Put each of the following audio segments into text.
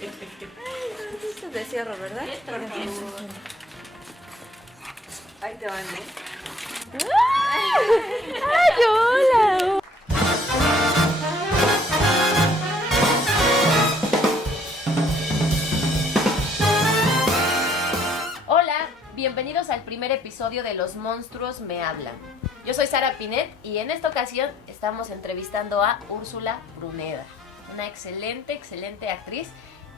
Esto de cierro, ¿verdad? Por favor. Ahí te van, ¡Ay, hola! Hola, bienvenidos al primer episodio de Los Monstruos Me Hablan. Yo soy Sara Pinet y en esta ocasión estamos entrevistando a Úrsula Pruneda, una excelente actriz,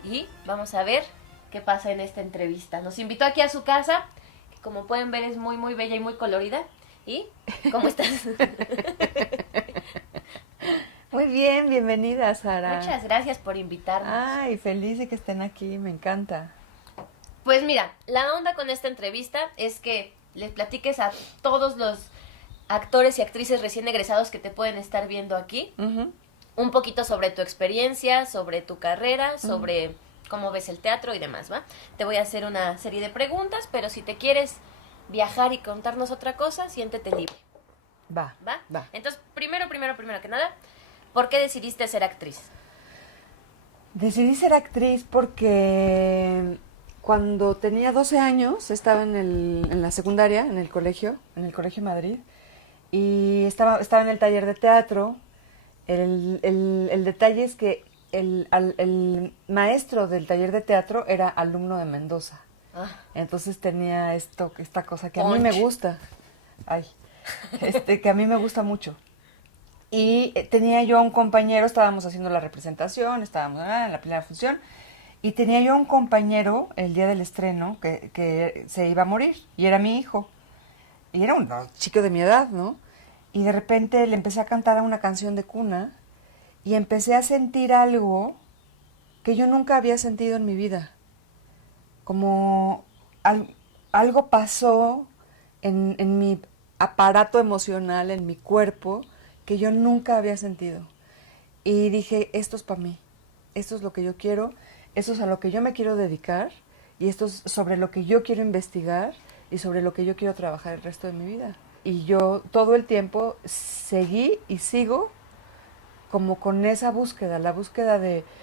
y vamos a ver qué pasa en esta entrevista. Nos invitó aquí a su casa, que como pueden ver es muy bella y muy colorida. ¿Y cómo estás? Muy bien, bienvenida, Sara. Muchas gracias por invitarnos. Ay, feliz de que estén aquí, me encanta. Pues mira, la onda con esta entrevista es que les platiques a todos los actores y actrices recién egresados que te pueden estar viendo aquí, un poquito sobre tu experiencia, sobre tu carrera, sobre cómo ves el teatro y demás, ¿va? Te voy a hacer una serie de preguntas, pero si te quieres viajar y contarnos otra cosa, siéntete libre. Va. Entonces, primero que nada, ¿por qué decidiste ser actriz? Decidí ser actriz porque cuando tenía 12 años estaba en la secundaria, en el Colegio Madrid, y estaba en el taller de teatro. El detalle es que el maestro del taller de teatro era alumno de Mendoza. Entonces tenía esta cosa que a mí me gusta. Que a mí me gusta mucho. Y tenía yo un compañero, estábamos haciendo la representación, estábamos en la primera función, y tenía yo un compañero el día del estreno que se iba a morir, y era mi hijo. Y era un chico de mi edad, ¿no? Y de repente le empecé a cantar una canción de cuna, y empecé a sentir algo que yo nunca había sentido en mi vida. Como algo pasó en mi aparato emocional, en mi cuerpo, que yo nunca había sentido. Y dije, esto es para mí, esto es lo que yo quiero, esto es a lo que yo me quiero dedicar, y esto es sobre lo que yo quiero investigar y sobre lo que yo quiero trabajar el resto de mi vida. Y yo todo el tiempo seguí y sigo como con esa búsqueda, la búsqueda de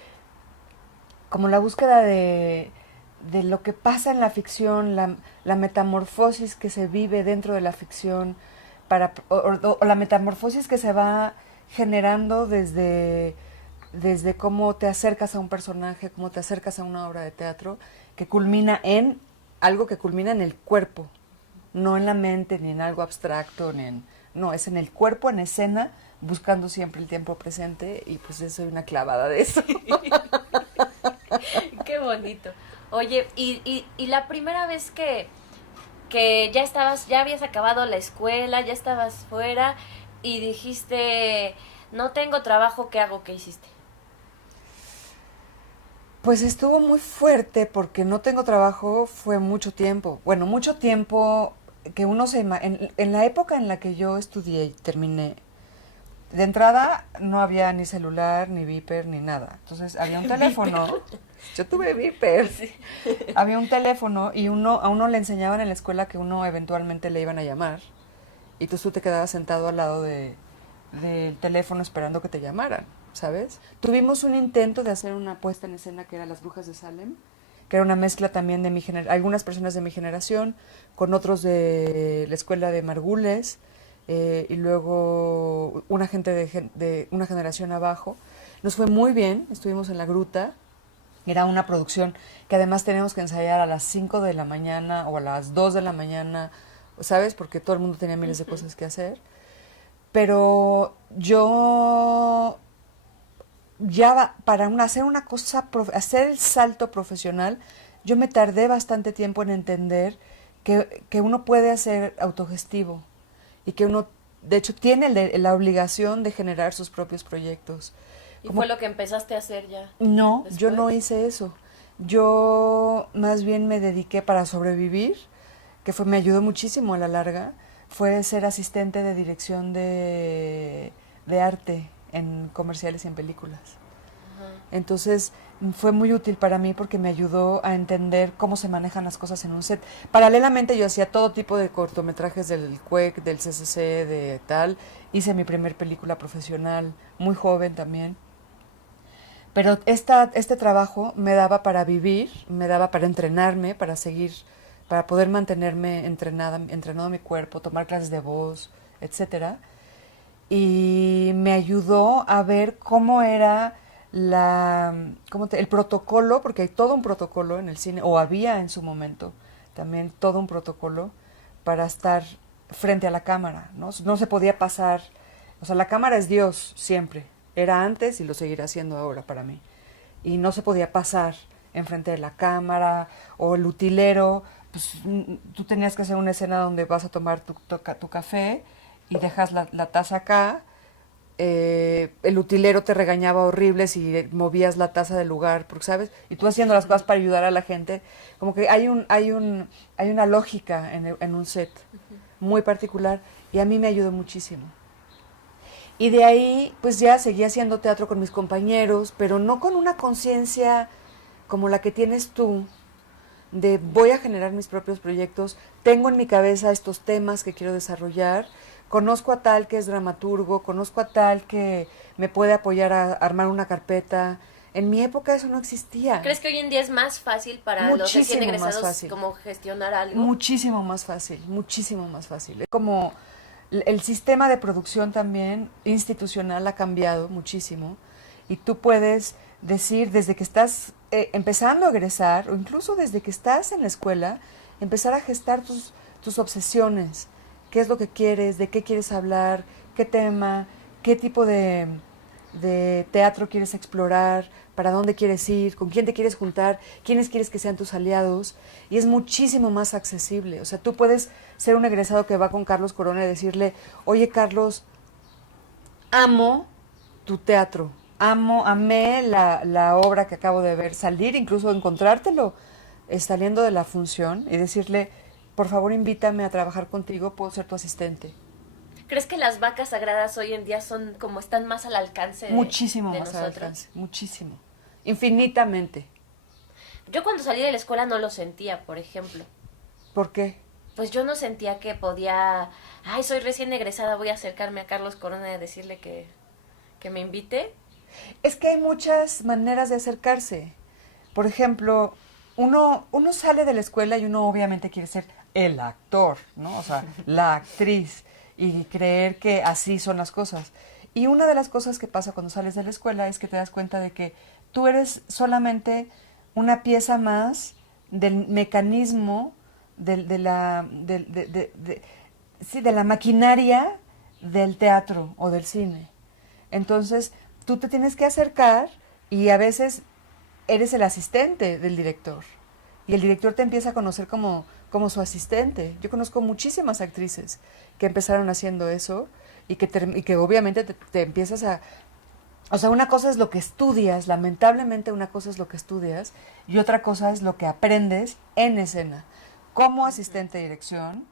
lo que pasa en la ficción, la metamorfosis que se vive dentro de la ficción, o la metamorfosis que se va generando desde cómo te acercas a un personaje, cómo te acercas a una obra de teatro, que culmina en algo que culmina en el cuerpo, no en la mente, ni en algo abstracto, no, es en el cuerpo, en escena, buscando siempre el tiempo presente, y pues yo soy una clavada de eso. Qué bonito. Oye, y la primera vez que ya habías acabado la escuela, ya estabas fuera y dijiste, no tengo trabajo, ¿qué hago? ¿Qué hiciste? Pues estuvo muy fuerte porque no tengo trabajo, fue mucho tiempo. Bueno, mucho tiempo que uno en la época en la que yo estudié y terminé, de entrada no había ni celular, ni Viper, ni nada. Entonces había un teléfono. Yo tuve Viper. Sí. Había un teléfono y a uno le enseñaban en la escuela que uno eventualmente le iban a llamar. Y entonces tú te quedabas sentado al lado del teléfono esperando que te llamaran, ¿sabes? Tuvimos un intento de hacer una puesta en escena que era Las Brujas de Salem, que era una mezcla también de algunas personas de mi generación con otros de la escuela de Margules, y luego una gente de una generación abajo. Nos fue muy bien, estuvimos en la Gruta. Era una producción que además teníamos que ensayar a las 5 de la mañana o a las 2 de la mañana, ¿sabes? Porque todo el mundo tenía miles de cosas que hacer. Pero yo ya hacer el salto profesional, yo me tardé bastante tiempo en entender que uno puede hacer autogestivo y que uno, de hecho, tiene la obligación de generar sus propios proyectos. ¿Y fue lo que empezaste a hacer ya? No, después? Yo no hice eso. Yo más bien me dediqué para sobrevivir, me ayudó muchísimo a la larga, fue ser asistente de dirección de arte en comerciales y en películas. Entonces fue muy útil para mí porque me ayudó a entender cómo se manejan las cosas en un set. Paralelamente yo hacía todo tipo de cortometrajes del CUEC, del CCC, de tal. Hice mi primer película profesional, muy joven también. Pero este trabajo me daba para vivir, me daba para entrenarme, para seguir, para poder mantenerme entrenado mi cuerpo, tomar clases de voz, etcétera. Y me ayudó a ver cómo era el protocolo, porque hay todo un protocolo en el cine, o había en su momento también todo un protocolo para estar frente a la cámara, ¿no? No se podía pasar, o sea, la cámara es Dios siempre, era antes y lo seguirá siendo ahora para mí. Y no se podía pasar enfrente de la cámara, o el utilero, pues tú tenías que hacer una escena donde vas a tomar tu café y dejas la taza acá, el utilero te regañaba horrible si movías la taza del lugar, porque sabes, y tú haciendo las cosas para ayudar a la gente, como que hay una lógica en un set muy particular, y a mí me ayudó muchísimo. Y de ahí, pues ya seguí haciendo teatro con mis compañeros, pero no con una conciencia como la que tienes tú, de voy a generar mis propios proyectos, tengo en mi cabeza estos temas que quiero desarrollar, conozco a tal que es dramaturgo, conozco a tal que me puede apoyar a armar una carpeta. En mi época eso no existía. ¿Crees que hoy en día es más fácil para los recién egresados como gestionar algo? Muchísimo más fácil, muchísimo más fácil. Es como el sistema de producción también institucional ha cambiado muchísimo, y tú puedes decir desde que estás empezando a egresar, o incluso desde que estás en la escuela, empezar a gestar tus obsesiones. ¿Qué es lo que quieres? ¿De qué quieres hablar? ¿Qué tema? ¿Qué tipo de teatro quieres explorar? ¿Para dónde quieres ir? ¿Con quién te quieres juntar? ¿Quiénes quieres que sean tus aliados? Y es muchísimo más accesible. O sea, tú puedes ser un egresado que va con Carlos Corona y decirle, oye, Carlos, amo tu teatro, amé la obra que acabo de ver, salir, incluso encontrártelo saliendo de la función y decirle, por favor, invítame a trabajar contigo, puedo ser tu asistente. ¿Crees que las vacas sagradas hoy en día son como están más al alcance muchísimo de más nosotros? al alcance, muchísimo, infinitamente. Yo cuando salí de la escuela no lo sentía, por ejemplo. ¿Por qué? Pues yo no sentía que podía, ay, soy recién egresada, voy a acercarme a Carlos Corona y decirle que me invite. Es que hay muchas maneras de acercarse. Por ejemplo, uno sale de la escuela y uno obviamente quiere ser el actor, ¿no? O sea, la actriz, y creer que así son las cosas. Y una de las cosas que pasa cuando sales de la escuela es que te das cuenta de que tú eres solamente una pieza más del mecanismo de la maquinaria del teatro o del cine. Entonces, tú te tienes que acercar y a veces eres el asistente del director. Y el director te empieza a conocer como su asistente. Yo conozco muchísimas actrices que empezaron haciendo eso y que obviamente te empiezas a... O sea, una cosa es lo que estudias, lamentablemente una cosa es lo que estudias y otra cosa es lo que aprendes en escena. Como asistente de dirección,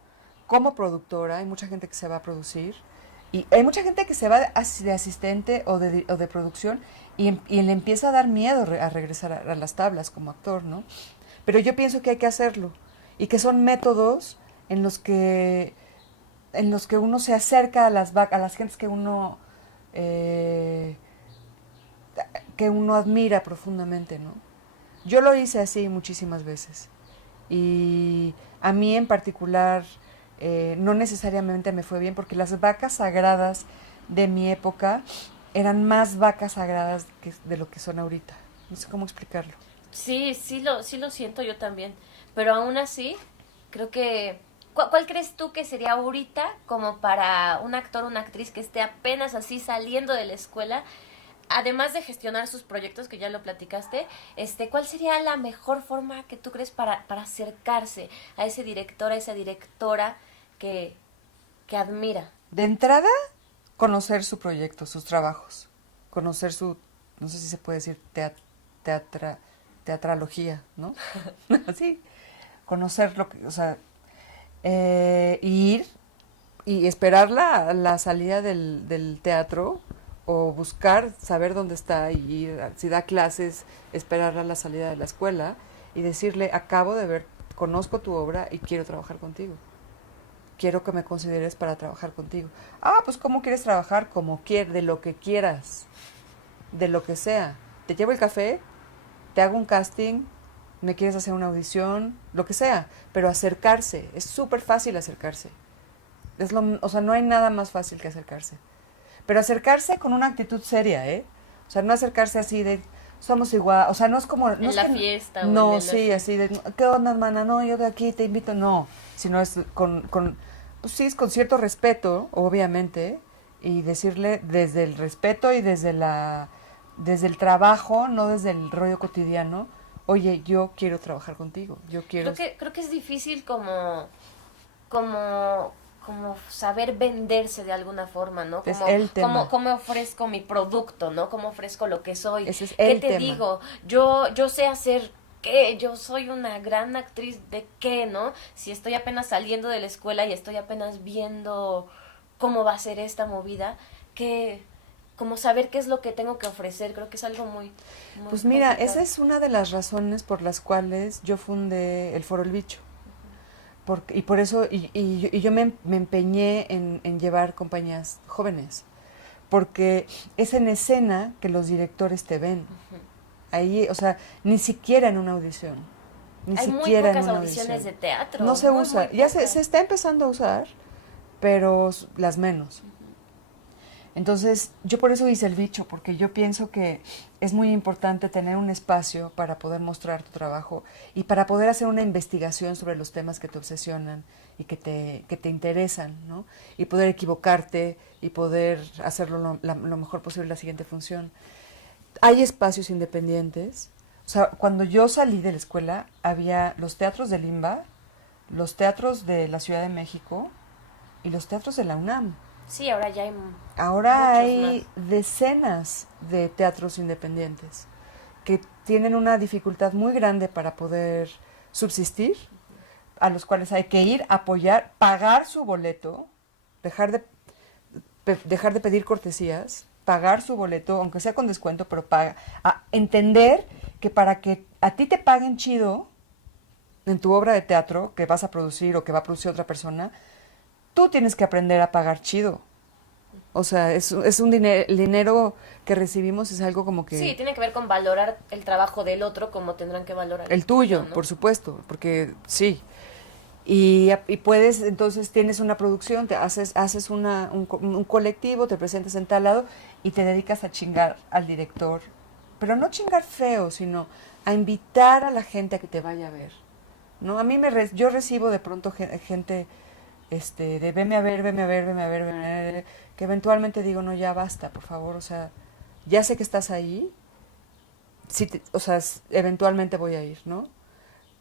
como productora, hay mucha gente que se va a producir y hay mucha gente que se va de asistente o de producción y le empieza a dar miedo a regresar a las tablas como actor, ¿no? Pero yo pienso que hay que hacerlo y que son métodos en los que uno se acerca a las gentes que uno admira profundamente, ¿no? Yo lo hice así muchísimas veces y a mí en particular no necesariamente me fue bien porque las vacas sagradas de mi época eran más vacas sagradas de lo que son ahorita. No sé cómo explicarlo. Sí lo siento yo también. Pero aún así, creo que... ¿Cuál crees tú que sería ahorita como para un actor o una actriz que esté apenas así saliendo de la escuela, además de gestionar sus proyectos, que ya lo platicaste, cuál sería la mejor forma que tú crees para acercarse a ese director, a esa directora que admira? De entrada, conocer su proyecto, sus trabajos, conocer su, no sé si se puede decir teatralogía, ¿no? Así, conocer lo que, o sea, ir y esperar la salida del teatro o buscar, saber dónde está y ir, si da clases, esperar a la salida de la escuela y decirle, acabo de ver, conozco tu obra y quiero trabajar contigo. Quiero que me consideres para trabajar contigo. Ah, pues ¿cómo quieres trabajar? Como quieras, de lo que quieras, de lo que sea. te llevo el café, te hago un casting, me quieres hacer una audición, lo que sea, pero acercarse, es súper fácil acercarse. O sea, no hay nada más fácil que acercarse. Pero acercarse con una actitud seria, ¿eh? O sea, no acercarse así de, somos igual, o sea, no es como... No En es la que, fiesta. no, sí, así de, ¿qué onda, hermana? No, yo de aquí te invito, no. Sino es pues sí, es con cierto respeto, obviamente, y decirle desde el respeto y desde el trabajo, no desde el rollo cotidiano, oye, yo quiero trabajar contigo, yo quiero... Creo que es difícil como saber venderse de alguna forma, ¿no? Es Como, el tema. cómo ofrezco mi producto, ¿no? Cómo ofrezco lo que soy. Ese es ¿Qué el te tema. digo? Yo sé hacer qué, yo soy una gran actriz de qué, ¿no? Si estoy apenas saliendo de la escuela y estoy apenas viendo cómo va a ser esta movida, que como saber qué es lo que tengo que ofrecer, creo que es algo muy Pues mira, complicado. esa es una de las razones por las cuales yo fundé el Foro El Bicho. Y por eso, yo me empeñé en llevar compañías jóvenes, porque es en escena que los directores te ven. Ahí, o sea, ni siquiera en una audición. Ni Hay muy siquiera en pocas una audiciones audición. de teatro. No se muy, usa. muy Ya pocas. se está empezando a usar, pero las menos. Entonces, yo por eso hice el bicho, porque yo pienso que es muy importante tener un espacio para poder mostrar tu trabajo y para poder hacer una investigación sobre los temas que te obsesionan y que te interesan, ¿no? Y poder equivocarte y poder hacerlo lo mejor posible en la siguiente función. Hay espacios independientes. O sea, cuando yo salí de la escuela, había los teatros de Limba, los teatros de la Ciudad de México y los teatros de la UNAM. Sí, ahora ya hay Ahora muchos hay más. decenas de teatros independientes que tienen una dificultad muy grande para poder subsistir, a los cuales hay que ir, apoyar, pagar su boleto, dejar de pedir cortesías, pagar su boleto, aunque sea con descuento, pero entender que para que a ti te paguen chido en tu obra de teatro que vas a producir o que va a producir otra persona, tú tienes que aprender a pagar chido. O sea, es un dinero, el dinero que recibimos es algo como que... Sí, tiene que ver con valorar el trabajo del otro como tendrán que valorar el tuyo, ¿no? por supuesto, porque sí. Y puedes, entonces tienes una producción, haces un colectivo, te presentas en tal lado y te dedicas a chingar al director. Pero no chingar feo, sino a invitar a la gente a que te vaya a ver. ¿No? A mí yo recibo de pronto gente de veme a ver, que eventualmente digo, no, ya basta, por favor, o sea, ya sé que estás ahí, sí o sea, eventualmente voy a ir, ¿no?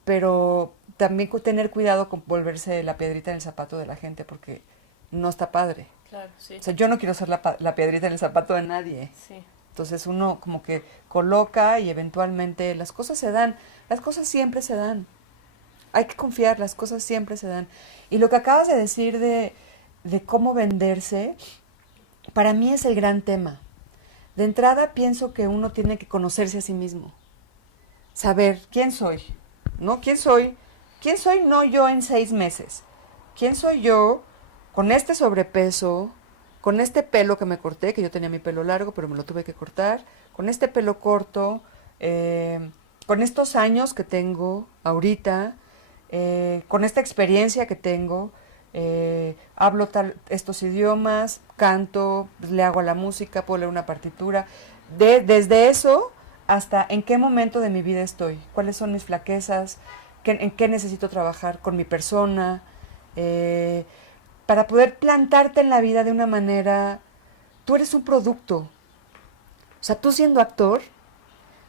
Pero también tener cuidado con volverse la piedrita en el zapato de la gente, porque no está padre. Claro, sí. O sea, yo no quiero ser la piedrita en el zapato de nadie. Sí. Entonces uno como que coloca y eventualmente las cosas se dan, las cosas siempre se dan. Hay que confiar, las cosas siempre se dan. Y lo que acabas de decir de cómo venderse, para mí es el gran tema. De entrada pienso que uno tiene que conocerse a sí mismo. Saber quién soy, ¿no? ¿Quién soy? ¿Quién soy no yo en 6 meses? ¿Quién soy yo con este sobrepeso, con este pelo que me corté, que yo tenía mi pelo largo, pero me lo tuve que cortar, con este pelo corto, con estos años que tengo ahorita, con esta experiencia que tengo, hablo estos idiomas, canto, le hago a la música, puedo leer una partitura, desde eso hasta en qué momento de mi vida estoy, cuáles son mis flaquezas, en qué necesito trabajar con mi persona, para poder plantarte en la vida de una manera, tú eres un producto, o sea, tú siendo actor,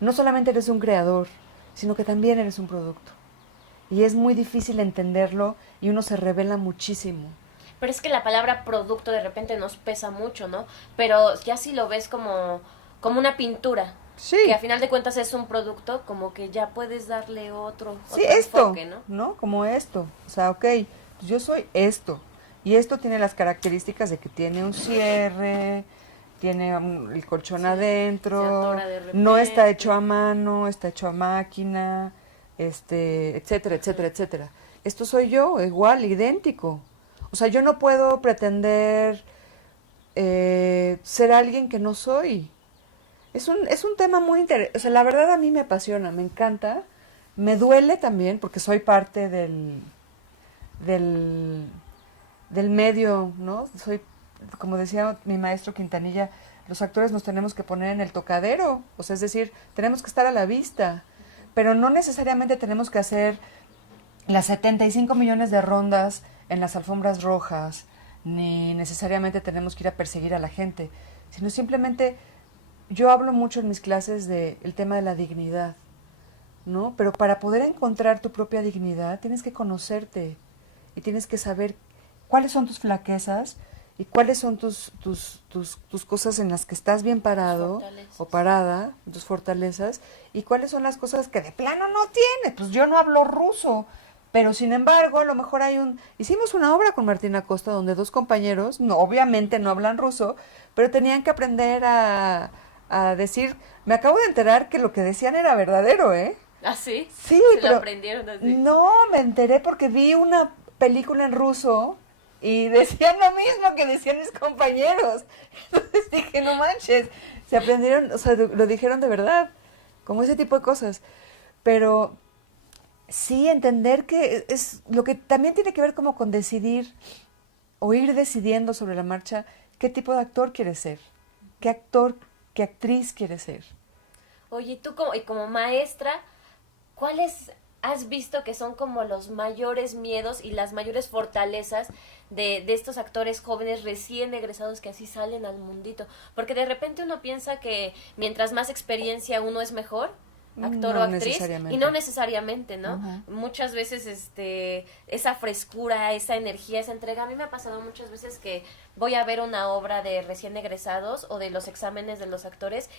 no solamente eres un creador, sino que también eres un producto. Y es muy difícil entenderlo y uno se revela muchísimo. Pero es que la palabra producto de repente nos pesa mucho, ¿no? Pero ya si lo ves como una pintura, sí, que a final de cuentas es un producto, como que ya puedes darle otro esto, enfoque, ¿no? Como esto. O sea, ok, pues yo soy esto. Y esto tiene las características de que tiene un cierre, tiene el colchón adentro, no está hecho a mano, está hecho a máquina, etcétera, etcétera, etcétera. Esto soy yo, igual, idéntico. O sea, yo no puedo pretender ser alguien que no soy. Es un tema muy interesante. O sea, la verdad a mí me apasiona, me encanta. Me duele también porque soy parte del, del medio, ¿no? Soy, como decía mi maestro Quintanilla, los actores nos tenemos que poner en el tocadero. O sea, es decir, tenemos que estar a la vista. Pero no necesariamente tenemos que hacer las 75 millones de rondas en las alfombras rojas, ni necesariamente tenemos que ir a perseguir a la gente, sino simplemente yo hablo mucho en mis clases del tema de la dignidad, ¿no? Pero para poder encontrar tu propia dignidad tienes que conocerte y tienes que saber cuáles son tus flaquezas y cuáles son tus cosas en las que estás bien parado o parada, tus fortalezas, y cuáles son las cosas que de plano no tienes. Pues yo no hablo ruso, pero sin embargo a lo mejor hicimos una obra con Martina Costa donde dos compañeros, no, obviamente no hablan ruso, pero tenían que aprender a decir, me acabo de enterar que lo que decían era verdadero, ¿eh? ¿Ah, sí? Sí, ¿Se pero lo aprendieron así? no, me enteré porque vi una película en ruso y decían lo mismo que decían mis compañeros. Entonces dije, no manches, se aprendieron, o sea, lo dijeron de verdad, como ese tipo de cosas. Pero sí, entender que es lo que también tiene que ver como con decidir o ir decidiendo sobre la marcha qué tipo de actor quieres ser, qué actor, qué actriz quieres ser. Oye, tú como maestra, ¿cuáles has visto que son como los mayores miedos y las mayores fortalezas de estos actores jóvenes recién egresados que así salen al mundito? Porque de repente uno piensa que mientras más experiencia uno es mejor, actor No o actriz, necesariamente. y no necesariamente, ¿no? Uh-huh. Muchas veces esa frescura, esa energía, esa entrega, a mí me ha pasado muchas veces que voy a ver una obra de recién egresados o de los exámenes de los actores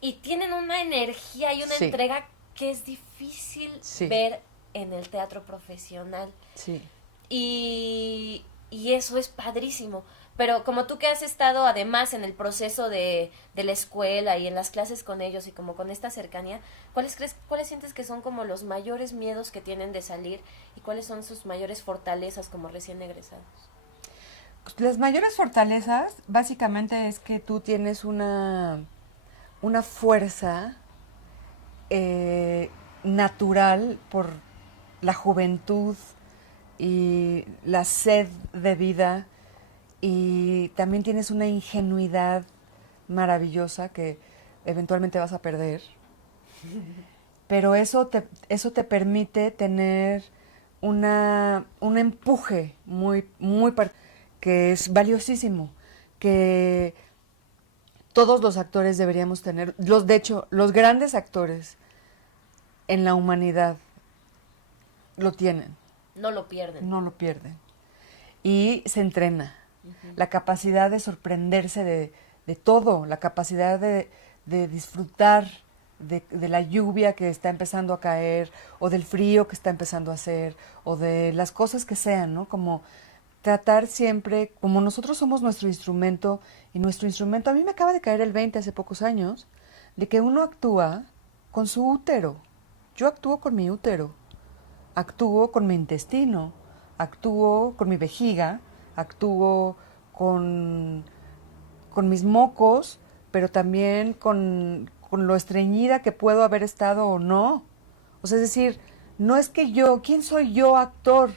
y tienen una energía y una Sí. entrega que es difícil Sí. ver en el teatro profesional. Sí. Y eso es padrísimo. Pero como tú que has estado además en el proceso de la escuela y en las clases con ellos y como con esta cercanía, cuáles sientes que son como los mayores miedos que tienen de salir y cuáles son sus mayores fortalezas como recién egresados? Las mayores fortalezas básicamente es que tú tienes una fuerza natural por la juventud y la sed de vida, y también tienes una ingenuidad maravillosa que eventualmente vas a perder, pero eso te permite tener un empuje que es valiosísimo, que todos los actores deberíamos tener. De hecho, los grandes actores en la humanidad lo tienen. No lo pierden. No lo pierden. Y se entrena. Uh-huh. La capacidad de sorprenderse de todo, la capacidad de disfrutar de la lluvia que está empezando a caer, o del frío que está empezando a hacer, o de las cosas que sean, ¿no? Como tratar siempre, como nosotros somos nuestro instrumento, y nuestro instrumento, a mí me acaba de caer el 20 hace pocos años, de que uno actúa con su útero. Yo actúo con mi útero, actúo con mi intestino, actúo con mi vejiga, actúo con mis mocos, pero también con lo estreñida que puedo haber estado o no. O sea, es decir, no es que ¿quién soy yo actor?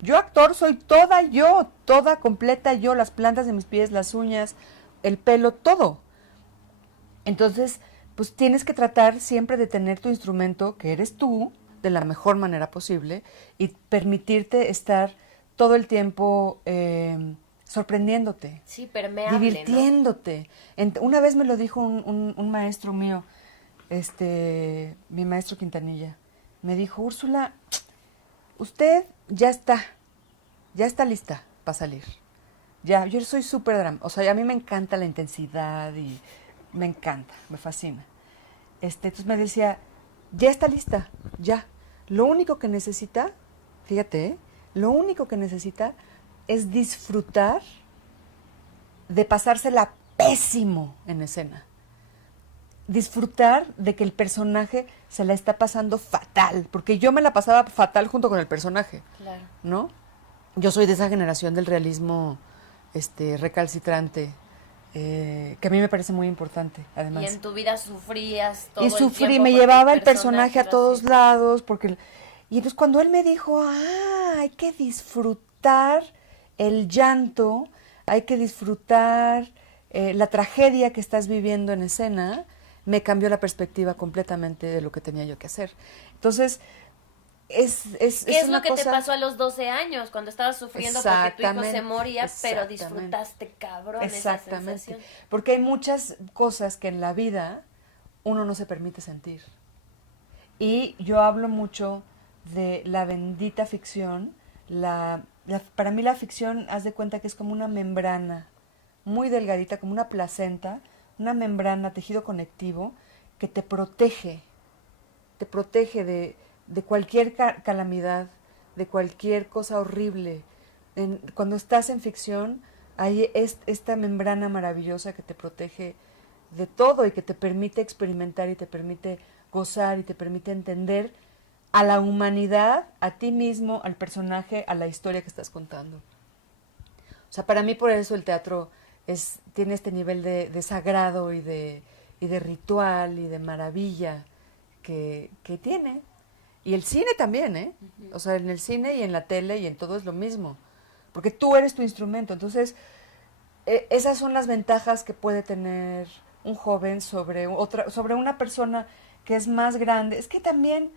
Yo actor soy toda completa yo, las plantas de mis pies, las uñas, el pelo, todo. Entonces, pues tienes que tratar siempre de tener tu instrumento, que eres tú, de la mejor manera posible, y permitirte estar todo el tiempo sorprendiéndote. Sí, permeable, divirtiéndote. ¿No? Una vez me lo dijo un maestro mío, mi maestro Quintanilla. Me dijo, Úrsula, usted ya está lista para salir. Ya, yo soy súper dramática. O sea, a mí me encanta la intensidad y me encanta, me fascina. Entonces me decía, ya está lista, ya. Lo único que necesita, fíjate, lo único que necesita es disfrutar de pasársela pésimo en escena. Disfrutar de que el personaje se la está pasando fatal, porque yo me la pasaba fatal junto con el personaje, claro, ¿no? Yo soy de esa generación del realismo recalcitrante, que a mí me parece muy importante, además. Y en tu vida sufrías todo Y el sufrí, tiempo me porque llevaba el personaje a era todos así. lados, porque... Y entonces cuando él me dijo, hay que disfrutar el llanto, hay que disfrutar la tragedia que estás viviendo en escena, me cambió la perspectiva completamente de lo que tenía yo que hacer. Entonces, ¿Qué es una lo que te cosa... pasó a los 12 años cuando estabas sufriendo porque tu hijo se moría, pero exactamente. disfrutaste cabrón esa Exactamente, sensación? porque hay muchas cosas que en la vida uno no se permite sentir. Y yo hablo mucho de la bendita ficción. Para mí la ficción, haz de cuenta que es como una membrana muy delgadita, como una placenta, una membrana, tejido conectivo, que te protege de cualquier calamidad, de cualquier cosa horrible. Cuando estás en ficción, hay esta membrana maravillosa que te protege de todo y que te permite experimentar y te permite gozar y te permite entender a la humanidad, a ti mismo, al personaje, a la historia que estás contando. O sea, para mí por eso el teatro tiene este nivel de sagrado y de ritual y de maravilla que tiene. Y el cine también, ¿eh? Uh-huh. O sea, en el cine y en la tele y en todo es lo mismo. Porque tú eres tu instrumento. Entonces, esas son las ventajas que puede tener un joven sobre una persona que es más grande. Es que también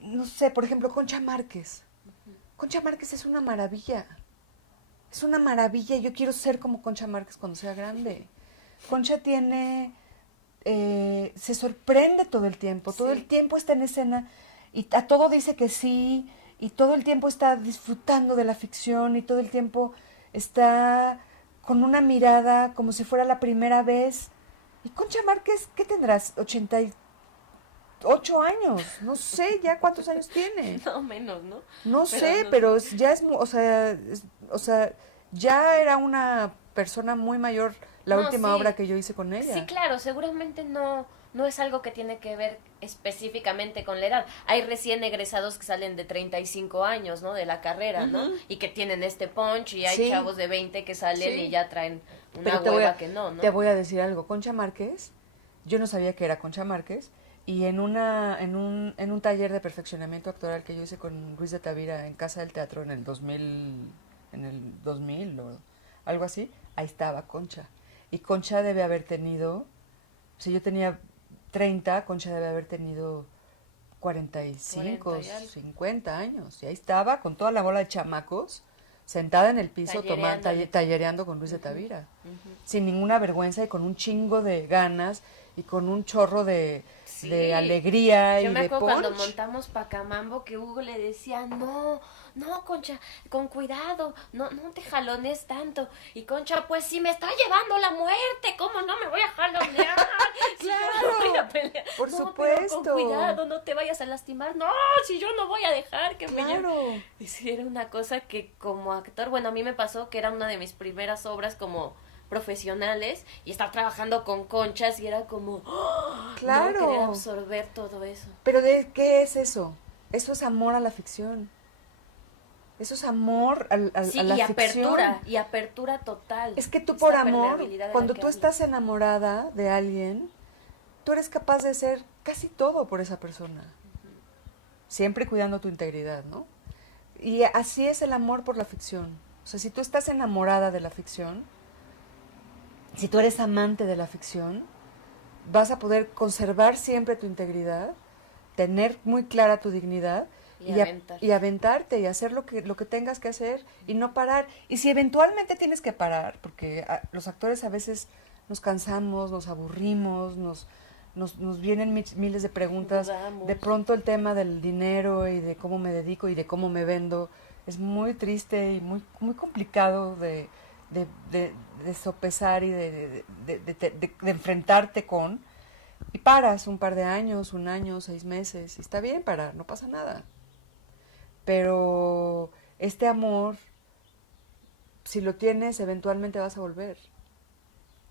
no sé, por ejemplo, Concha Márquez. Uh-huh. Concha Márquez es una maravilla. Es una maravilla. Yo quiero ser como Concha Márquez cuando sea grande. Concha tiene... se sorprende todo el tiempo. Sí. Todo el tiempo está en escena y a todo dice que sí. Y todo el tiempo está disfrutando de la ficción y todo el tiempo está con una mirada como si fuera la primera vez. Y Concha Márquez, ¿qué tendrás? 88 años. No sé ya cuántos años tiene. No, menos, ¿no? No sé, pero ya es, o sea, ya era una persona muy mayor la última obra que yo hice con ella. Sí, claro, seguramente no es algo que tiene que ver específicamente con la edad. Hay recién egresados que salen de 35 años, ¿no? De la carrera, uh-huh. ¿no? Y que tienen este punch y hay chavos de 20 que salen y ya traen una hueva que no, ¿no? Te voy a decir algo. Concha Márquez, yo no sabía que era Concha Márquez y en un taller de perfeccionamiento actoral que yo hice con Luis de Tavira en Casa del Teatro en el 2000 o algo así, ahí estaba Concha. Y Concha debe haber tenido, si yo tenía 30, Concha debe haber tenido 45, 50 años. Y ahí estaba con toda la bola de chamacos, sentada en el piso, tallereando con Luis de Tavira. Uh-huh. Sin ninguna vergüenza y con un chingo de ganas y con un chorro de alegría yo y me de acuerdo punch. Cuando montamos Pacamambo que Hugo le decía, no, Concha, con cuidado, no te jalones tanto. Y Concha, pues si me está llevando la muerte, ¿cómo no me voy a jalonear? Claro, si voy a pelear. Por no, supuesto. Pero con cuidado, no te vayas a lastimar. No, si yo no voy a dejar que me lleve. Y sí, era una cosa que como actor, bueno, a mí me pasó que era una de mis primeras obras como profesionales y estar trabajando con Conchas y era como claro, no querer absorber todo eso. Pero ¿de qué es eso? Eso es amor a la ficción. Eso es amor a la ficción. Y apertura total. Es que tú por amor, cuando tú estás enamorada de alguien, tú eres capaz de hacer casi todo por esa persona. Uh-huh. Siempre cuidando tu integridad, ¿no? Y así es el amor por la ficción. O sea, si tú estás enamorada de la ficción, si tú eres amante de la ficción, vas a poder conservar siempre tu integridad, tener muy clara tu dignidad y aventarte y hacer lo que tengas que hacer y no parar. Y si eventualmente tienes que parar, porque los actores a veces nos cansamos, nos aburrimos, nos vienen miles de preguntas. Dudamos. De pronto el tema del dinero y de cómo me dedico y de cómo me vendo es muy triste y muy, muy complicado de sopesar y de enfrentarte con, y paras un par de años, un año, 6 meses, y está bien parar, no pasa nada. Pero este amor, si lo tienes, eventualmente vas a volver.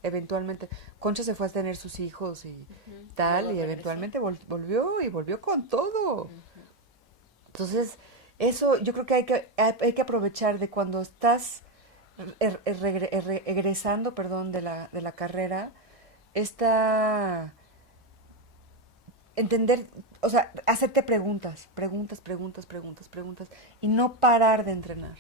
Eventualmente. Concha se fue a tener sus hijos y uh-huh. tal, y eventualmente volvió con todo. Uh-huh. Entonces, eso yo creo que hay que aprovechar de cuando estás egresando, perdón, de la carrera, esta entender, o sea, hacerte preguntas, y no parar de entrenar.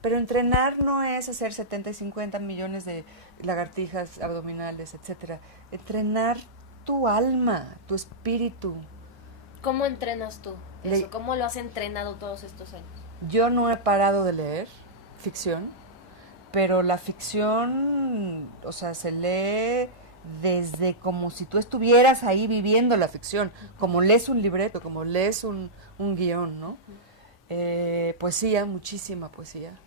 Pero entrenar no es hacer 70 y 50 millones de lagartijas abdominales, etcétera. Entrenar tu alma, tu espíritu. ¿Cómo entrenas tú eso? ¿Cómo lo has entrenado todos estos años? Yo no he parado de leer ficción, pero la ficción, o sea, se lee desde como si tú estuvieras ahí viviendo la ficción, como lees un libreto, como lees un guión, ¿no? Poesía, muchísima poesía.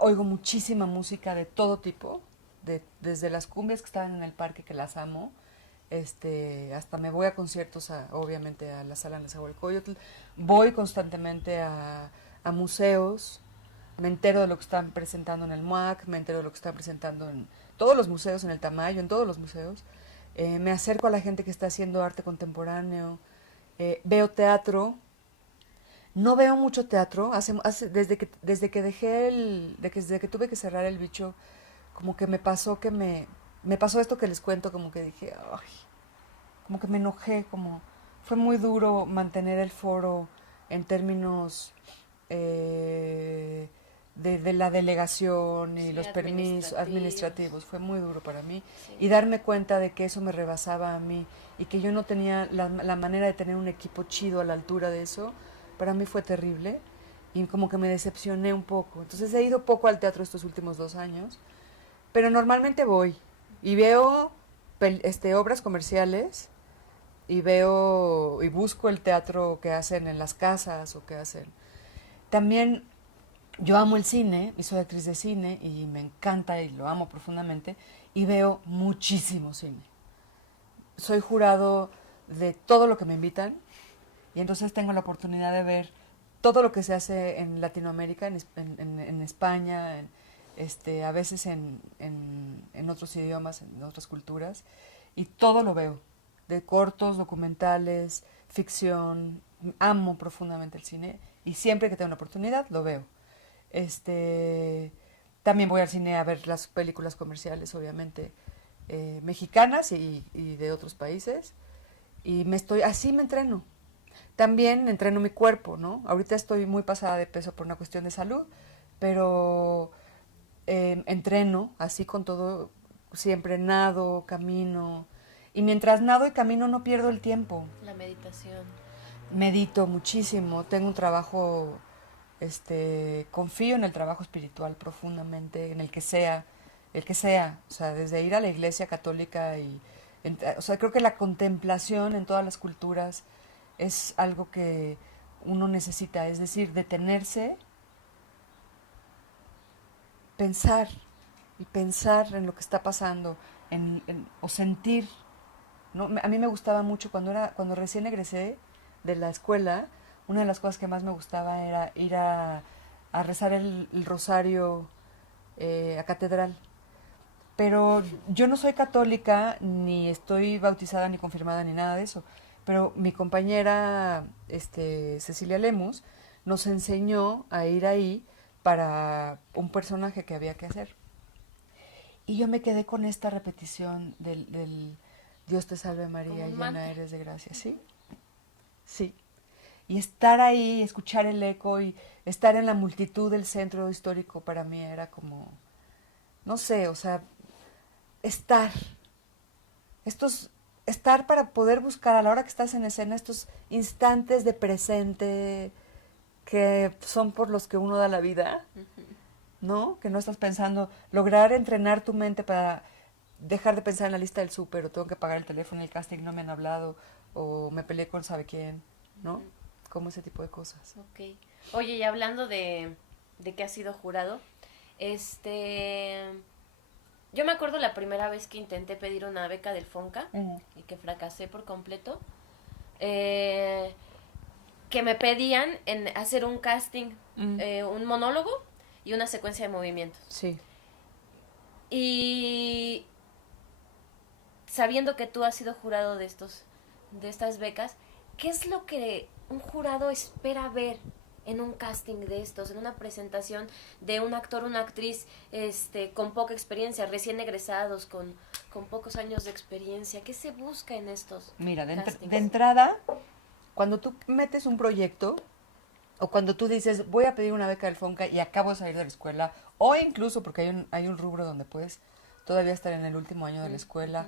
Oigo muchísima música de todo tipo, desde las cumbias que estaban en el parque, que las amo, hasta me voy a conciertos, obviamente a la Sala Nezahualcóyotl, voy constantemente a museos, me entero de lo que están presentando en el MUAC, me entero de lo que están presentando en todos los museos, en el Tamayo, en todos los museos, me acerco a la gente que está haciendo arte contemporáneo, veo teatro. No veo mucho teatro, desde que dejé desde que tuve que cerrar el bicho, como que me pasó esto que les cuento, como que dije, ay, como que me enojé, como fue muy duro mantener el foro en términos de la delegación y los permisos administrativos, fue muy duro para mí, y darme cuenta de que eso me rebasaba a mí y que yo no tenía la manera de tener un equipo chido a la altura de eso. Para mí fue terrible y como que me decepcioné un poco. Entonces he ido poco al teatro estos últimos 2 años, pero normalmente voy y veo obras comerciales y busco el teatro que hacen en las casas o que hacen. También yo amo el cine y soy actriz de cine y me encanta y lo amo profundamente y veo muchísimo cine. Soy jurado de todo lo que me invitan. Y entonces tengo la oportunidad de ver todo lo que se hace en Latinoamérica, en España, a veces en otros idiomas, en otras culturas, y todo lo veo, de cortos, documentales, ficción. Amo profundamente el cine y siempre que tengo una oportunidad lo veo. También voy al cine a ver las películas comerciales, obviamente, mexicanas y de otros países, y así me entreno. También entreno mi cuerpo, ¿no? Ahorita estoy muy pasada de peso por una cuestión de salud, pero entreno así con todo, siempre nado, camino. Y mientras nado y camino no pierdo el tiempo. La meditación. Medito muchísimo, tengo un trabajo, confío en el trabajo espiritual profundamente, en el que sea, o sea, desde ir a la iglesia católica o sea, creo que la contemplación en todas las culturas es algo que uno necesita, es decir, detenerse, pensar en lo que está pasando, o sentir, ¿no? A mí me gustaba mucho cuando recién egresé de la escuela, una de las cosas que más me gustaba era ir a rezar el rosario a catedral. Pero yo no soy católica, ni estoy bautizada, ni confirmada, ni nada de eso. Pero mi compañera Cecilia Lemus nos enseñó a ir ahí para un personaje que había que hacer. Y yo me quedé con esta repetición del Dios te salve María, llena eres de gracia. ¿Sí? Sí. Y estar ahí, escuchar el eco y estar en la multitud del centro histórico para mí era como, no sé, o sea, estar para poder buscar a la hora que estás en escena estos instantes de presente que son por los que uno da la vida, ¿no? Que no estás pensando, lograr entrenar tu mente para dejar de pensar en la lista del súper, o tengo que pagar el teléfono, el casting no me han hablado, o me peleé con sabe quién, ¿no? Como ese tipo de cosas. Ok. Oye, y hablando de que has sido jurado, yo me acuerdo la primera vez que intenté pedir una beca del FONCA y que fracasé por completo, que me pedían en hacer un casting, un monólogo y una secuencia de movimientos. Sí. Y sabiendo que tú has sido jurado de estas becas, ¿qué es lo que un jurado espera ver en un casting de estos, en una presentación de un actor, una actriz con poca experiencia, recién egresados, con pocos años de experiencia? ¿Qué se busca en estos Mira, castings? de entrada, cuando tú metes un proyecto, o cuando tú dices, voy a pedir una beca del FONCA y acabo de salir de la escuela, o incluso porque hay un rubro donde puedes todavía estar en el último año de la escuela,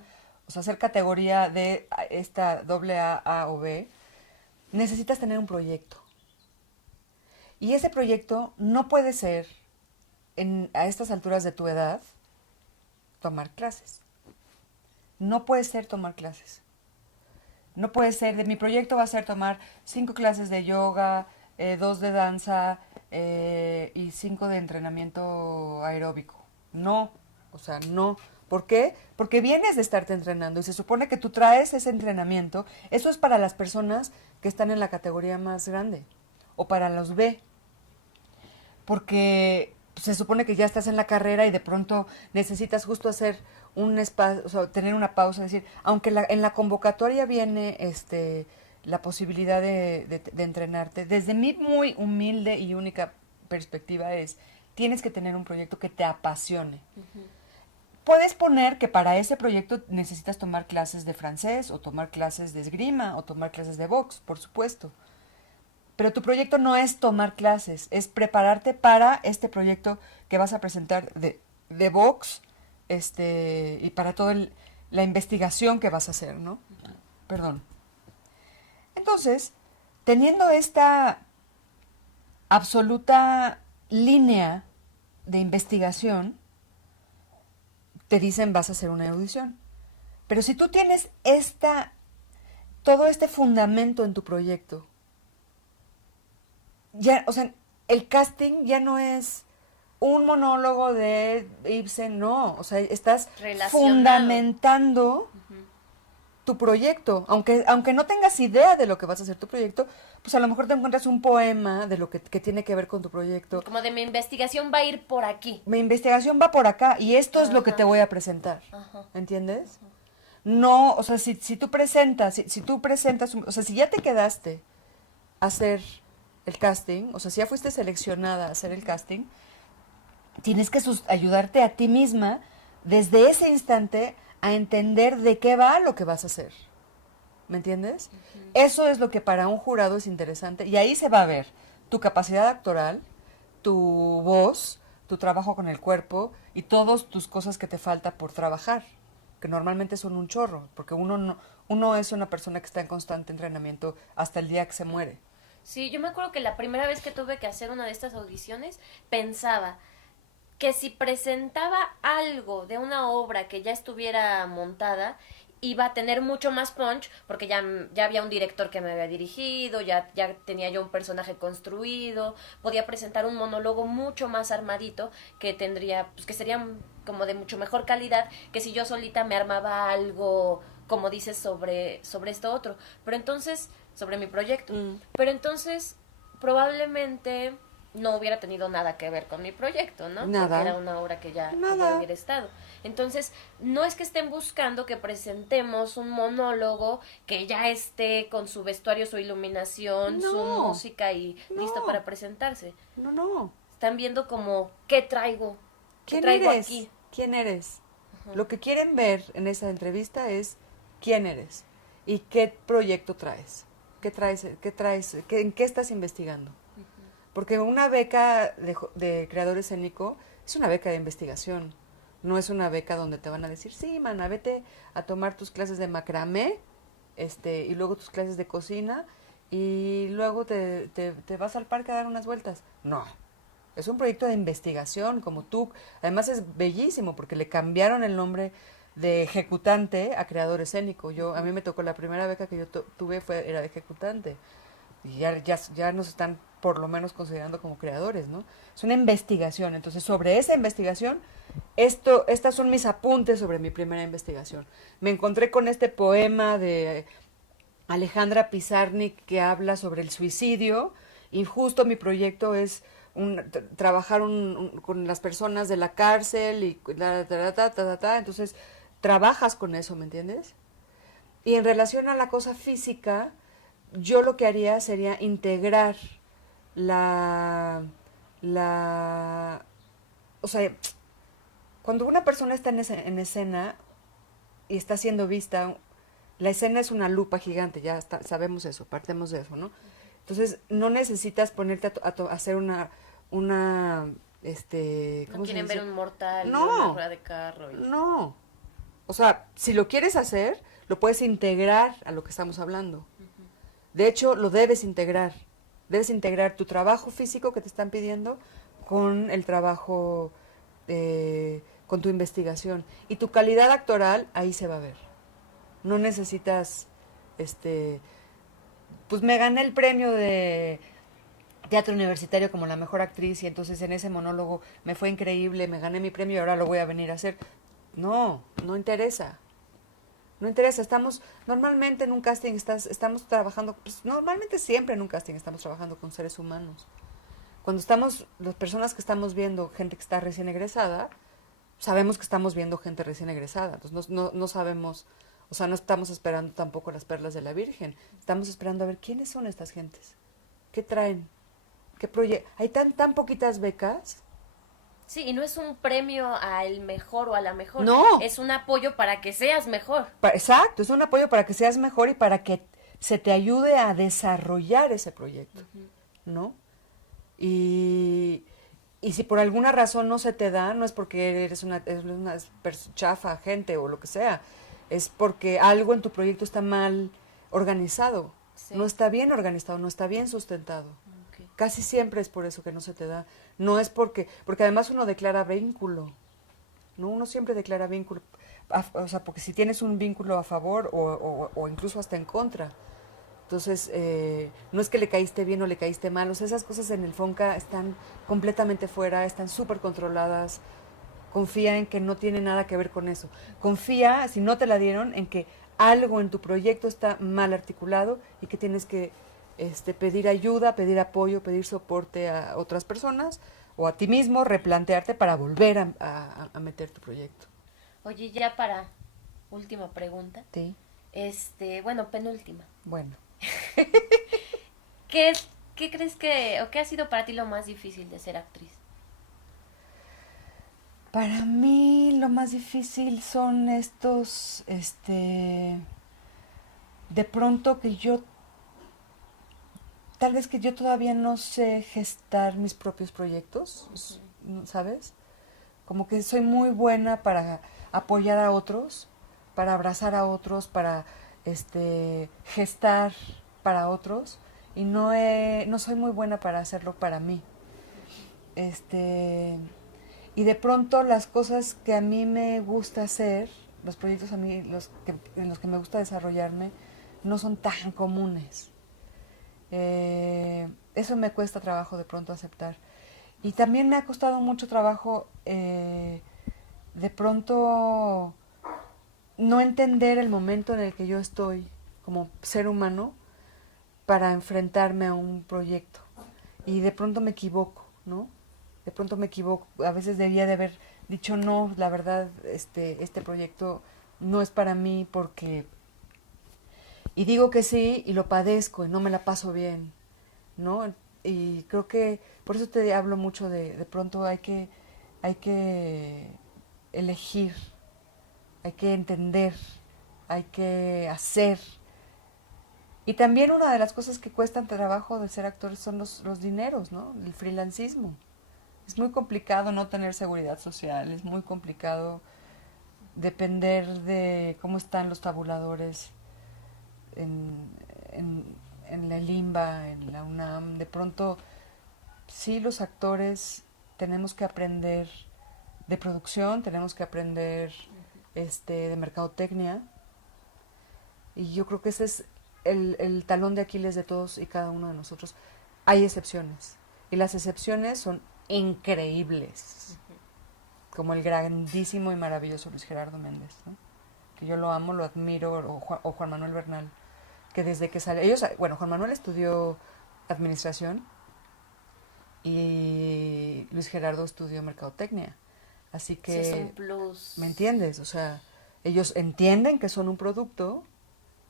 o sea, hacer categoría de esta AA, A o B, necesitas tener un proyecto. Y ese proyecto no puede ser, a estas alturas de tu edad, tomar clases. No puede ser tomar clases. No puede ser, mi proyecto va a ser tomar 5 clases de yoga, 2 de danza y 5 de entrenamiento aeróbico. No, o sea, no. ¿Por qué? Porque vienes de estarte entrenando y se supone que tú traes ese entrenamiento. Eso es para las personas que están en la categoría más grande o para los B. Porque se supone que ya estás en la carrera y de pronto necesitas justo hacer un espacio, o sea, tener una pausa, decir, aunque en la convocatoria viene la posibilidad de entrenarte, desde mi muy humilde y única perspectiva tienes que tener un proyecto que te apasione. Uh-huh. Puedes poner que para ese proyecto necesitas tomar clases de francés o tomar clases de esgrima o tomar clases de box, por supuesto. Pero tu proyecto no es tomar clases, es prepararte para este proyecto que vas a presentar de box y para toda la investigación que vas a hacer, ¿no? Uh-huh. Perdón. Entonces, teniendo esta absoluta línea de investigación, te dicen vas a hacer una audición. Pero si tú tienes todo este fundamento en tu proyecto, ya, o sea, el casting ya no es un monólogo de Ibsen, no, o sea, estás fundamentando tu proyecto, aunque no tengas idea de lo que vas a hacer tu proyecto, pues a lo mejor te encuentras un poema de lo que tiene que ver con tu proyecto. Como de mi investigación va a ir por aquí. Mi investigación va por acá y esto es lo que te voy a presentar, ¿entiendes? No, o sea, si tú presentas, o sea, si ya te quedaste a hacer el casting, o sea, si ya fuiste seleccionada a hacer el casting, tienes que ayudarte a ti misma desde ese instante a entender de qué va lo que vas a hacer. ¿Me entiendes? Uh-huh. Eso es lo que para un jurado es interesante y ahí se va a ver tu capacidad actoral, tu voz, tu trabajo con el cuerpo y todas tus cosas que te falta por trabajar, que normalmente son un chorro, porque uno es una persona que está en constante entrenamiento hasta el día que se muere. Sí, yo me acuerdo que la primera vez que tuve que hacer una de estas audiciones, pensaba que si presentaba algo de una obra que ya estuviera montada, iba a tener mucho más punch, porque ya había un director que me había dirigido, ya tenía yo un personaje construido, podía presentar un monólogo mucho más armadito, que tendría, pues que sería como de mucho mejor calidad, que si yo solita me armaba algo, como dices, sobre esto otro. Pero entonces, sobre mi proyecto. Pero entonces, probablemente no hubiera tenido nada que ver con mi proyecto, ¿no? Nada. Porque era una obra que ya hubiera estado. Entonces, no es que estén buscando que presentemos un monólogo que ya esté con su vestuario, su iluminación, su música y listo para presentarse. No. Están viendo como, ¿qué traigo? ¿Quién eres? Aquí? ¿Quién eres? Uh-huh. Lo que quieren ver en esa entrevista es quién eres y qué proyecto traes. ¿Qué traes? ¿En qué estás investigando? Porque una beca de creador escénico es una beca de investigación. No es una beca donde te van a decir, sí, mana, vete a tomar tus clases de macramé, y luego tus clases de cocina, y luego te vas al parque a dar unas vueltas. No, es un proyecto de investigación, como tú. Además es bellísimo, porque le cambiaron el nombre de ejecutante a creador escénico. A mí me tocó, la primera beca que yo tuve era de ejecutante. Y ya nos están por lo menos considerando como creadores, ¿no? Es una investigación. Entonces, sobre esa investigación, estas son mis apuntes sobre mi primera investigación. Me encontré con este poema de Alejandra Pizarnik que habla sobre el suicidio, y justo mi proyecto es trabajar con las personas de la cárcel y entonces trabajas con eso, ¿me entiendes? Y en relación a la cosa física, yo lo que haría sería integrar o sea, cuando una persona está en escena y está siendo vista, la escena es una lupa gigante, sabemos eso, partemos de eso, ¿no? Entonces, no necesitas ponerte a hacer una No ¿cómo se quieren dice? ver un mortal, No. una rueda de carro. No. O sea, si lo quieres hacer, lo puedes integrar a lo que estamos hablando. De hecho, lo debes integrar. Debes integrar tu trabajo físico que te están pidiendo con el trabajo, con tu investigación. Y tu calidad actoral ahí se va a ver. No necesitas, pues me gané el premio de teatro universitario como la mejor actriz y entonces en ese monólogo me fue increíble, me gané mi premio y ahora lo voy a venir a hacer. No, no interesa. No interesa, normalmente en un casting estamos trabajando, pues normalmente siempre en un casting estamos trabajando con seres humanos. Cuando las personas que estamos viendo gente que está recién egresada, sabemos que estamos viendo gente recién egresada, entonces no sabemos, o sea, no estamos esperando tampoco las perlas de la Virgen, estamos esperando a ver quiénes son estas gentes, qué traen, qué proyecto. Hay tan poquitas becas. Sí, y no es un premio al mejor o a la mejor. No. Es un apoyo para que seas mejor. Exacto, es un apoyo para que seas mejor y para que se te ayude a desarrollar ese proyecto, ¿no? Y si por alguna razón no se te da, no es porque eres una chafa gente o lo que sea, es porque algo en tu proyecto está mal organizado, Sí. no está bien organizado, no está bien sustentado. Okay. Casi siempre es por eso que no se te da. No es porque además uno declara vínculo, ¿no? Uno siempre declara vínculo, o sea, porque si tienes un vínculo a favor o incluso hasta en contra. Entonces, no es que le caíste bien o le caíste mal, o sea, esas cosas en el FONCA están completamente fuera, están súper controladas. Confía en que no tiene nada que ver con eso. Confía, si no te la dieron, en que algo en tu proyecto está mal articulado y que tienes que pedir ayuda, pedir apoyo, pedir soporte a otras personas o a ti mismo, replantearte para volver a meter tu proyecto. Oye, ya para última pregunta. Sí. Bueno, penúltima. Bueno. ¿Qué crees o qué ha sido para ti lo más difícil de ser actriz? Para mí lo más difícil son estos, de pronto tal vez que yo todavía no sé gestar mis propios proyectos, ¿sabes? Como que soy muy buena para apoyar a otros, para abrazar a otros, para gestar para otros, y no soy muy buena para hacerlo para mí. Y de pronto las cosas que a mí me gusta hacer, los proyectos a mí en los que me gusta desarrollarme, no son tan comunes. Eso me cuesta trabajo de pronto aceptar. Y también me ha costado mucho trabajo de pronto no entender el momento en el que yo estoy como ser humano para enfrentarme a un proyecto. Y de pronto me equivoco, ¿no? De pronto me equivoco. A veces debía de haber dicho, no, la verdad, este proyecto no es para mí porque... Y digo que sí y lo padezco y no me la paso bien, ¿no? Y creo que por eso te hablo mucho de pronto hay que elegir, hay que entender, hay que hacer. Y también una de las cosas que cuestan trabajo de ser actores son los dineros, ¿no? El freelancismo. Es muy complicado no tener seguridad social, es muy complicado depender de cómo están los tabuladores en la LIMBA, en la UNAM. De pronto, sí, los actores tenemos que aprender de producción, tenemos que aprender de mercadotecnia, y yo creo que ese es el talón de Aquiles de todos y cada uno de nosotros. Hay excepciones, y las excepciones son increíbles, como el grandísimo y maravilloso Luis Gerardo Méndez, ¿no? Que yo lo amo, lo admiro, o Juan Manuel Bernal, que desde que sale, Juan Manuel estudió administración y Luis Gerardo estudió mercadotecnia, así que sí, es un plus. ¿me entiendes? O sea, ellos entienden que son un producto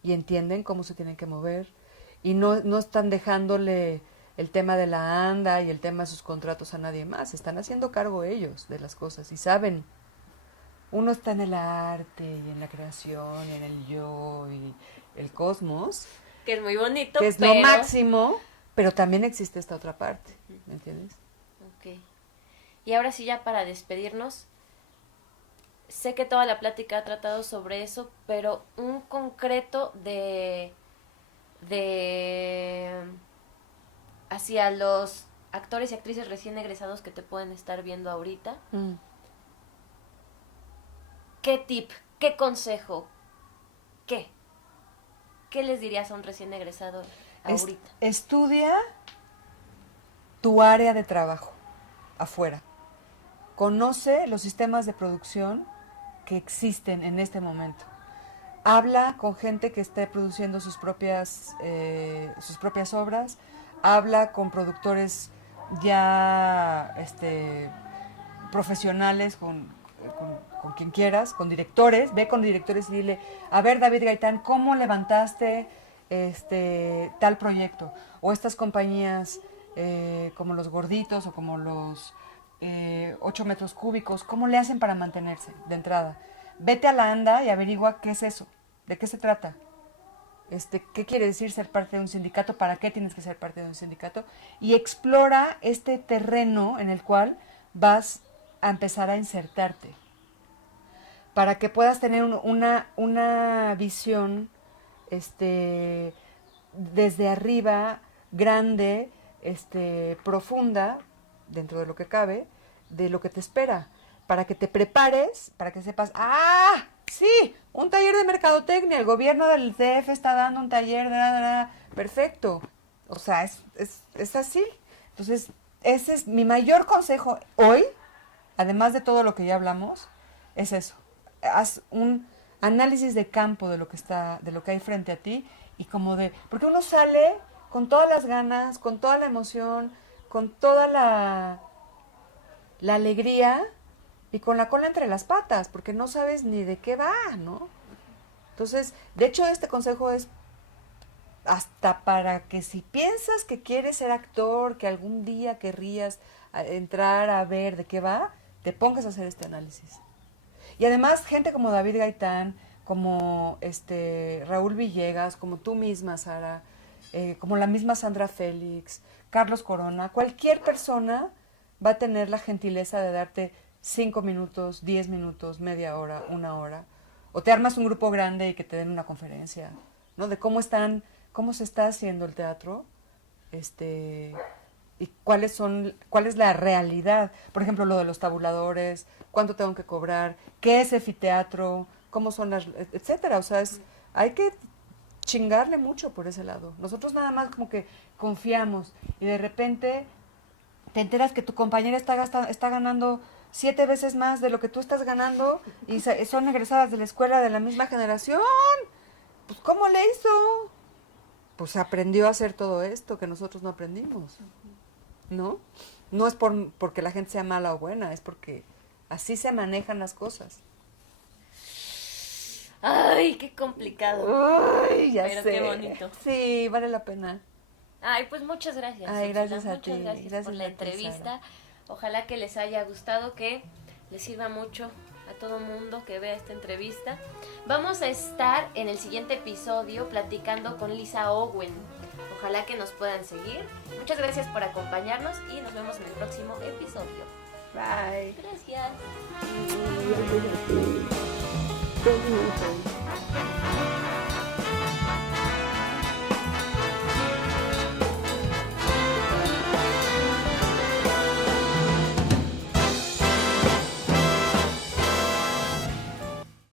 y entienden cómo se tienen que mover y no están dejándole el tema de la ANDA y el tema de sus contratos a nadie más. Se están haciendo cargo ellos de las cosas y saben. Uno está en el arte y en la creación, en el yo y el cosmos, Que es muy bonito, que es pero... lo máximo, pero también existe esta otra parte, ¿me entiendes? Ok. Y ahora sí, ya para despedirnos, sé que toda la plática ha tratado sobre eso, pero un concreto de hacia los actores y actrices recién egresados que te pueden estar viendo ahorita. ¿Qué tip? ¿Qué consejo? ¿Qué? ¿Qué les dirías a un recién egresado ahorita? Estudia tu área de trabajo afuera. Conoce los sistemas de producción que existen en este momento. Habla con gente que esté produciendo sus propias obras. Habla con productores ya profesionales, con quien quieras, con directores. Ve con directores y dile, a ver, David Gaitán, ¿cómo levantaste tal proyecto? O estas compañías como Los Gorditos o como los 8 metros cúbicos, ¿cómo le hacen para mantenerse de entrada? Vete a la ANDA y averigua qué es eso, de qué se trata. ¿Qué quiere decir ser parte de un sindicato? ¿Para qué tienes que ser parte de un sindicato? Y explora este terreno en el cual vas a empezar a insertarte, para que puedas tener una visión desde arriba, grande, profunda, dentro de lo que cabe, de lo que te espera, para que te prepares, para que sepas, sí, un taller de mercadotecnia, el gobierno del DF está dando un taller, perfecto, o sea, es así. Entonces, ese es mi mayor consejo hoy, además de todo lo que ya hablamos, es eso. Haz un análisis de campo de lo que hay frente a ti y porque uno sale con todas las ganas, con toda la emoción, con toda la alegría y con la cola entre las patas, porque no sabes ni de qué va, ¿no? Entonces, de hecho, este consejo es hasta para que si piensas que quieres ser actor, que algún día querrías entrar a ver de qué va, te pongas a hacer este análisis. Y además, gente como David Gaitán, como Raúl Villegas, como tú misma, Sara, como la misma Sandra Félix, Carlos Corona, cualquier persona va a tener la gentileza de darte 5 minutos, 10 minutos, media hora, 1 hora. O te armas un grupo grande y que te den una conferencia, ¿no? De cómo se está haciendo el teatro, y cuál es la realidad. Por ejemplo, lo de los tabuladores, cuánto tengo que cobrar, qué es efiteatro, cómo son etcétera. O sea, hay que chingarle mucho por ese lado. Nosotros nada más como que confiamos y de repente te enteras que tu compañera está ganando 7 veces más de lo que tú estás ganando y son egresadas de la escuela de la misma generación. Pues, ¿cómo le hizo? Pues aprendió a hacer todo esto que nosotros no aprendimos, ¿no? No es porque la gente sea mala o buena, es porque así se manejan las cosas. Ay, qué complicado. Ay, ya pero sé. Qué bonito. Sí, vale la pena. Ay, pues muchas gracias. Ay, gracias a ti. Muchas gracias por la a ti, entrevista. Sara. Ojalá que les haya gustado, que les sirva mucho a todo mundo que vea esta entrevista. Vamos a estar en el siguiente episodio platicando con Lisa Owen. Ojalá que nos puedan seguir. Muchas gracias por acompañarnos y nos vemos en el próximo episodio. Bye. Gracias. Thank you.